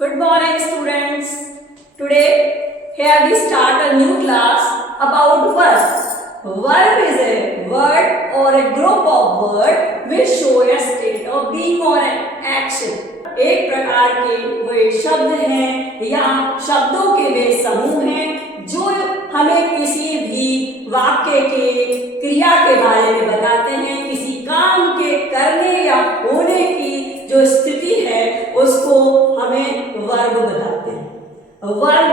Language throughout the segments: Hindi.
Good morning, students. Today, here we start a new class about verbs. Verb is a word or a group of words which show a state of being or an action. एक प्रकार के वे शब्द हैं या शब्दों के वे समूह हैं जो हमें किसी भी वाक्य के क्रिया के बारे में बताते हैं, किसी काम के करने या होने की जो स्थिति है उसको हमें वर्ब बताते हैं। वर्ब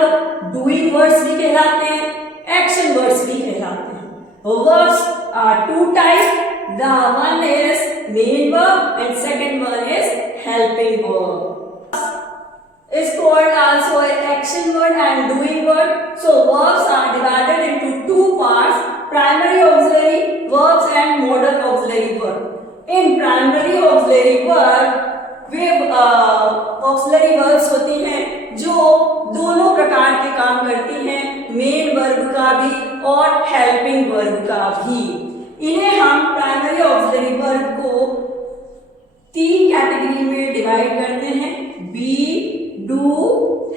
डूइंग वर्ड्स भी कहलाते हैं, एक्शन वर्ड्स भी कहलाते हैं। Verbs are two types. The one is main verb and second one is helping verb. Is called also an action word and doing word. So verbs are divided into two parts: primary auxiliary verbs and modal auxiliary verb. In primary auxiliary verb way auxiliary verbs होती हैं जो दोनों प्रकार के काम करती हैं, मेन वर्ब का भी और हेल्पिंग वर्ब का भी। इन्हें हम प्राइमरी ऑक्सिलरी वर्ब को तीन कैटेगरी में डिवाइड करते हैं: बी, डू,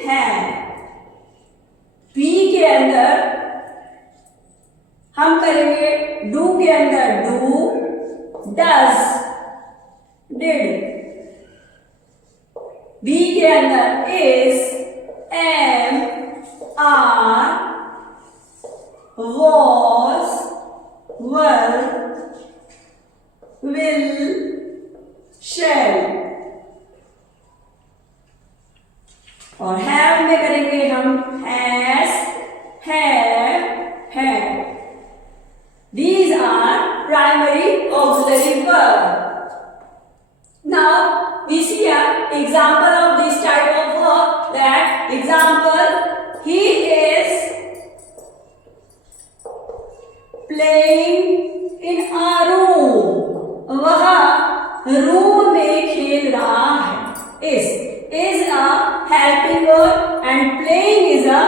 हैव। बी के अंदर हम करेंगे, डू के अंदर डू, डज, डिड। बी के अंदर is, am, are, was, were, will, shall। और have में करेंगे हम has, have, had। These are primary auxiliary verbs. Now we see an example of this type of verb. That example, he is playing in a room. वह रूम में खेल रहा है। is a helping verb and playing is a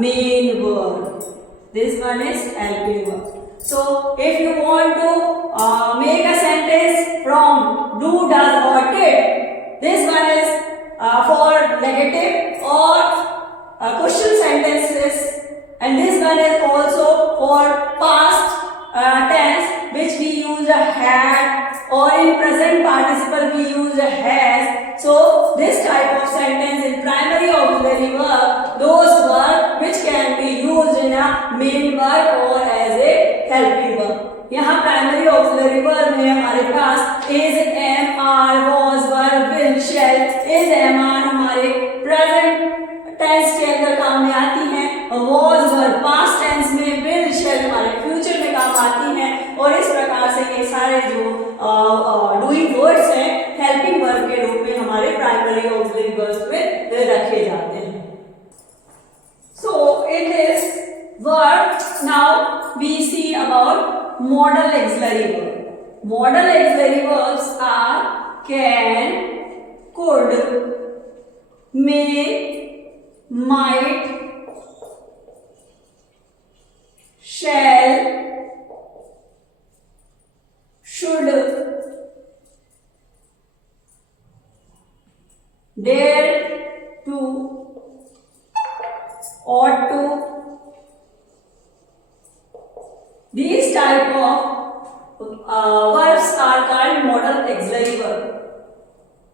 main verb. This one is helping verb. So if you want to make a sentence from do, does or did, this one is for negative or question sentences, and this one is also for past tense, which we use a had, or in present participle we use a has. So this type of sentence in primary auxiliary verb, those verbs which can be used in a main verb or as a helping verb। यहाँ प्राइमरी ऑक्सिलरी वर्ब है हमारे पास is, am, are, was, were, will, shall. Is, am, are हमारे प्रेजेंट टेंस के अंदर काम में आती हैं, वॉज, वर पास्ट टेंस में, विल, शैल हमारे फ्यूचर में काम आती हैं। और इस प्रकार से ये सारे जो डूइंग वर्ड्स हैं हेल्पिंग वर्ब के रूप में हमारे प्राइमरी ऑक्सिलरी वर्ब्स में रखे जाते हैं। So in this verb now we see about modal auxiliary verb. Modal auxiliary verbs are can, could, may, might, shall, should, dare to, ought to। These type of verbs are called modal auxiliary verb.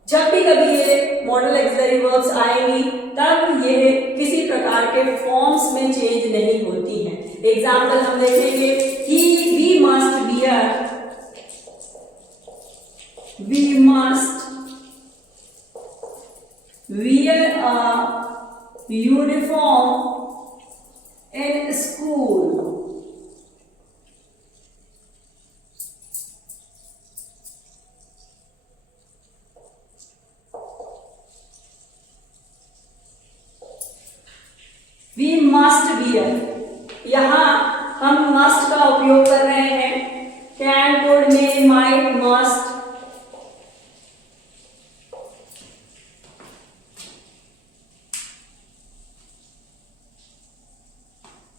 जब भी कभी ये modal auxiliary verbs आएंगी तब ये किसी प्रकार के फॉर्म्स में चेंज नहीं होती हैं। एग्जाम्पल हम देखेंगे, we must wear a uniform in school। We must wear, यहाँ हम must का उपयोग कर रहे हैं। can, could, may, might, must।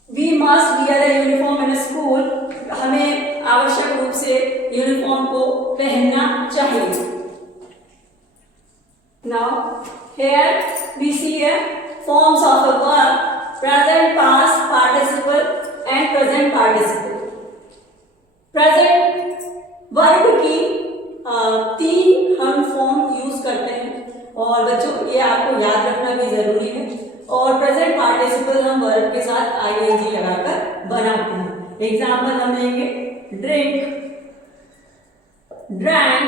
We must wear a uniform in a school। हमें आवश्यक रूप से यूनिफॉर्म को पहनना चाहिए। Now here we see a forms of a verb: present, past participle and present participle. Present verb की तीन हम फॉर्म यूज करते हैं और बच्चों ये आपको याद रखना भी जरूरी है। और प्रेजेंट पार्टिसिपल हम वर्ब के साथ आईएनजी लगाकर बनाते हैं। एग्जाम्पल हम लेंगे ड्रिंक, ड्रैंक,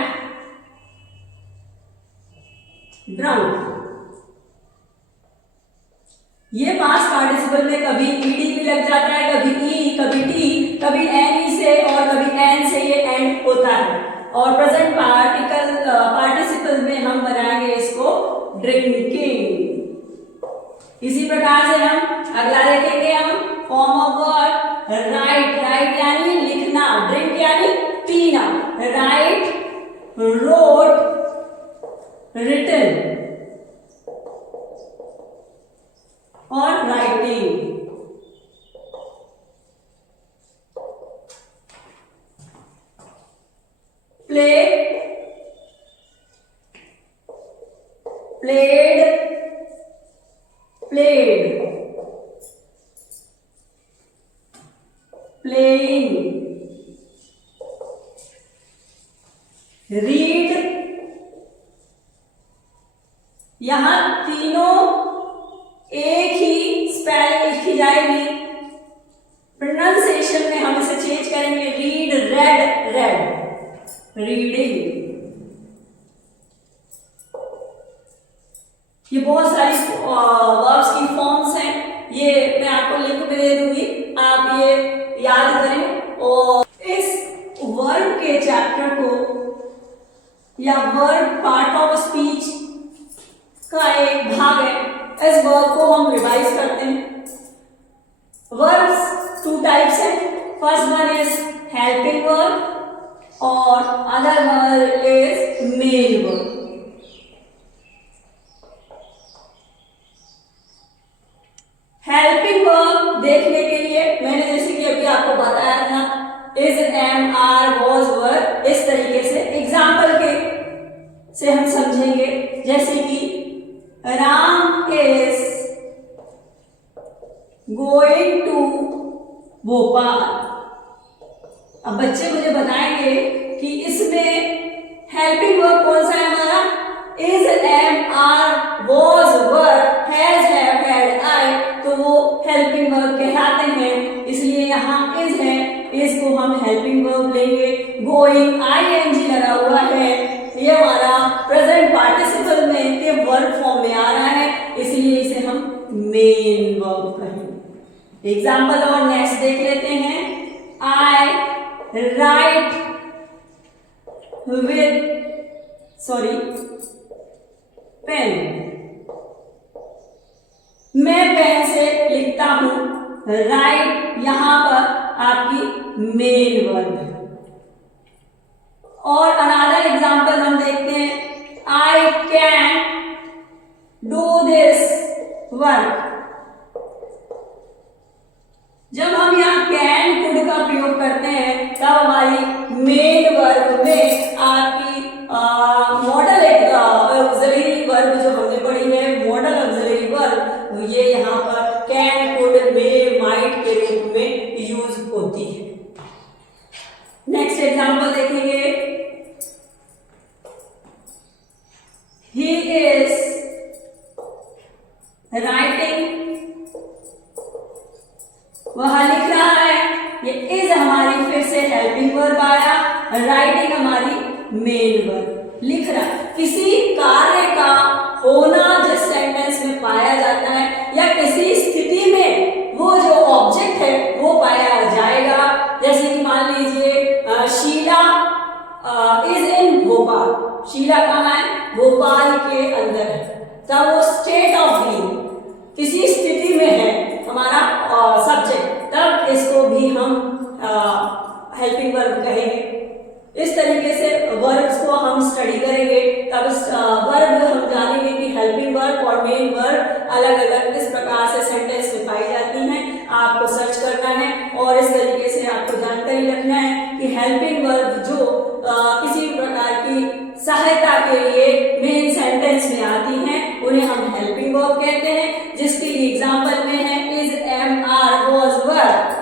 ड्रंक। ये पास्ट पार्टिसिपल में कभी ईडी भी लग जाता है, कभी ई, कभी टी, कभी एन ई से और कभी एन से ये एंड होता है। और प्रेजेंट पार्टिसिपल में हम बनाएंगे इसको ड्रिंकिंग। इसी प्रकार से हम अगला देखेंगे हम form of verb right. Right यानी लिखना, ड्रिंक यानी पीना, राइट, रोट, रिटन और writing. Play, played, played, playing, read. यहां तीनों एक ही स्पेलिंग लिखी जाएगी, प्रोनाउंसिएशन में हम इसे चेंज करेंगे, रीड, रेड, रेड, रीडिंग। ये बहुत सारी वर्ब्स की फॉर्म्स हैं, ये मैं आपको लिंक में दे दूंगी, आप ये याद करें। और इस वर्ब के चैप्टर को या वर्ब पार्ट ऑफ स्पीच का एक भाग है, इस वर्ब को हम रिवाइज करते हैं। वर्ब्स टू टाइप्स हैं, first one is helping verb और other verb is main verb. Helping verb देखने के लिए मैंने जैसे कि अभी आपको बताया था, इज, एम, आर, वॉज, वर, इस तरीके से एग्जाम्पल के से हम समझेंगे। जैसे कि Ram is going to Bhopal. अब बच्चे मुझे बताएंगे कि इसमें हेल्पिंग वर्ब कौन सा है हमारा, is, am, are, was, were, has, have, had, I, तो वो हेल्पिंग वर्ब कहलाते हैं। इसलिए यहाँ इज है, इज को हम हेल्पिंग वर्ब लेंगे। गोइंग आईएनजी लगा हुआ है, ये हमारा प्रेजेंट पार्टिसिपल में के वर्ब फॉर्म में आ रहा है, इसलिए इसे हम मेन वर्ब कहेंगे। एग्जाम्पल और नेक्स्ट देख लेते हैं। आई राइट विद पेन, मैं पेन से लिखता हूं। राइट यहां पर आपकी मेन वर्ब है। और अनदर एग्जाम्पल हम देखते हैं, I can do this work. जब हम यहाँ कैन, कुड का प्रयोग करते हैं तब हमारी मेन वर्ब में आपकी मॉडल ऑक्सिलरी वर्ब जो हमने पढ़ी है, मॉडल ऑक्सिलरी वर्ब, ये यहाँ पर कैन, कुड, मे, माइट के रूप में यूज होती है। नेक्स्ट एग्जाम्पल देखेंगे, ही इज राइटिंग, वह लिख रहा है। ये इज हमारी फिर से हेल्पिंग वर्ब आया, राइटिंग हमारी मेन वर्ब। लिख रहा, किसी कार्य का होना जिस सेंटेंस में पाया जाता है या किसी स्थिति में वो जो ऑब्जेक्ट है वो पाया जाएगा। जैसे कि मान लीजिए शीला इज इन भोपाल, शीला कहाँ है, भोपाल के अंदर है, तब वो स्टेट ऑफ बीइंग किसी स्थिति में है हमारा सब्जेक्ट, तब इसको भी हम हेल्पिंग वर्ब कहेंगे। इस तरीके से वर्ब्स को हम स्टडी करेंगे, तब वर्ब हम जानेंगे कि हेल्पिंग वर्ब और मेन वर्ब अलग अलग किस प्रकार से सेंटेंस में पाई जाती हैं। आपको सर्च करना है और इस तरीके से आपको जानकारी रखना है कि हेल्पिंग वर्ब जो किसी प्रकार की सहायता के लिए मेन सेंटेंस में आ वर्ब कहते हैं, जिसके लिए एग्जाम्पल में है is, am, are, was, were,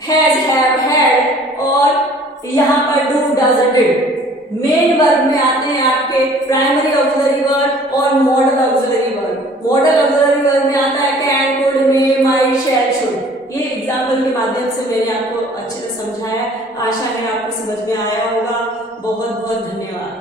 has, have, had और यहाँ पर do, does, did. Main verb में आते हैं आपके प्राइमरी ऑक्सिलरी वर्ब और modal auxiliary verb. Modal auxiliary verb में आता है can, could, may, might, shall, should. ये एग्जाम्पल के माध्यम से मैंने आपको अच्छे से समझाया, आशा है आपको समझ में आया होगा। बहुत बहुत धन्यवाद।